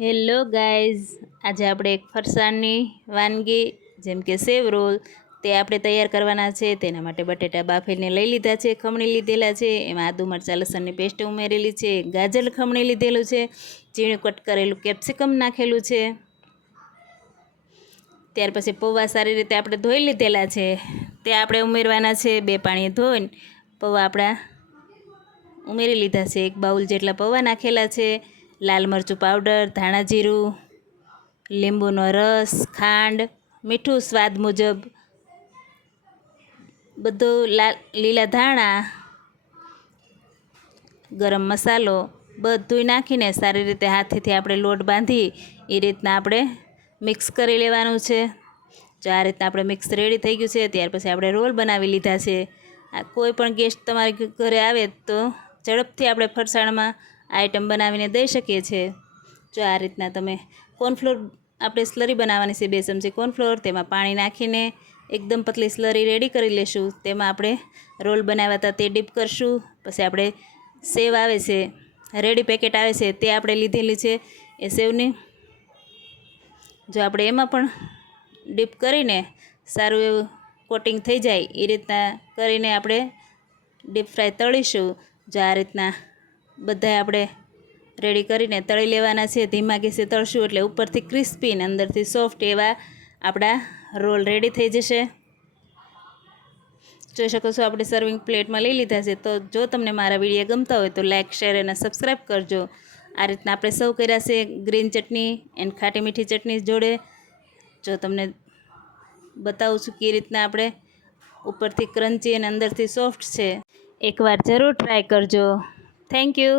Hello guys, આજે આપણે એક ફરસાણની વાનગી જેમ કે સેવ રોલ તે આપણે તૈયાર કરવાના છે। તેના માટે બટેટા બાફીને લઈ લીધા છે, ખમણી લીધેલા છે, એમાં આદુ મરચાં લસણની પેસ્ટ ઉમેરેલી છે, ગાજર ખમણી લીધેલું છે, ઝીણું કટ કરેલું કેપ્સિકમ નાખેલું છે। ત્યાર પછી પૌવા સારી રીતે આપણે ધોઈ લીધેલા છે, તે આપણે ઉમેરવાના છે। 2 પાણીએ ધોઈને પૌવા આપણા ઉમેરી લીધા છે। 1 બાઉલ જેટલા પૌવા નાખેલા છે। લાલ મરચું પાવડર, ધાણા જીરું, લીંબુનો રસ, ખાંડ, મીઠું સ્વાદ મુજબ, બધું લીલા ધાણા, ગરમ મસાલો બધું નાખીને સારી રીતે હાથેથી આપણે લોટ બાંધી એ રીતના આપણે મિક્સ કરી લેવાનું છે। જો આ રીતના આપણે મિક્સ રેડી થઈ ગયું છે, ત્યાર પછી આપણે રોલ બનાવી લીધા છે। કોઈ પણ ગેસ્ટ તમારી ઘરે આવે તો ઝડપથી આપણે ફરસાણમાં આઈટમ બનાવીને દઈ શકીએ છીએ। જો આ રીતના તમે કોર્નફ્લોર આપણે સ્લરી બનાવવાની છે, 2 ચમચી કોર્નફ્લોર, તેમાં પાણી નાખીને એકદમ પતલી સ્લરી રેડી કરી લેશું। તેમાં આપણે રોલ બનાવ્યા હતા તે ડીપ કરશું। પછી આપણે સેવ આવે છે, રેડી પેકેટ આવે છે, તે આપણે લીધેલી છે એ સેવની। જો આપણે એમાં પણ ડીપ કરીને સારું એવું કોટિંગ થઈ જાય એ રીતના કરીને આપણે ડીપ ફ્રાય તળીશું। જો આ રીતના બધાય આપણે રેડી કરીને તળી લેવાના છે, ધીમા ગેસે તળશું એટલે ઉપરથી ક્રિસ્પી ને અંદરથી સોફ્ટ એવા આપણા રોલ રેડી થઈ જશે। જોઈ શકો છો આપણે સર્વિંગ પ્લેટમાં લઈ લીધા છે। તો જો તમને મારા વિડીયો ગમતા હોય તો લાઇક, શેર અને સબસ્ક્રાઈબ કરજો। આ રીતના આપણે સર્વ કર્યા છે ગ્રીન ચટણી એન્ડ ખાટી મીઠી ચટણી જોડે। જો તમને બતાવું છું કે રીતના આપણે ઉપરથી ક્રન્ચી અને અંદરથી સોફ્ટ છે, એકવાર જરૂર ટ્રાય કરજો। Thank you.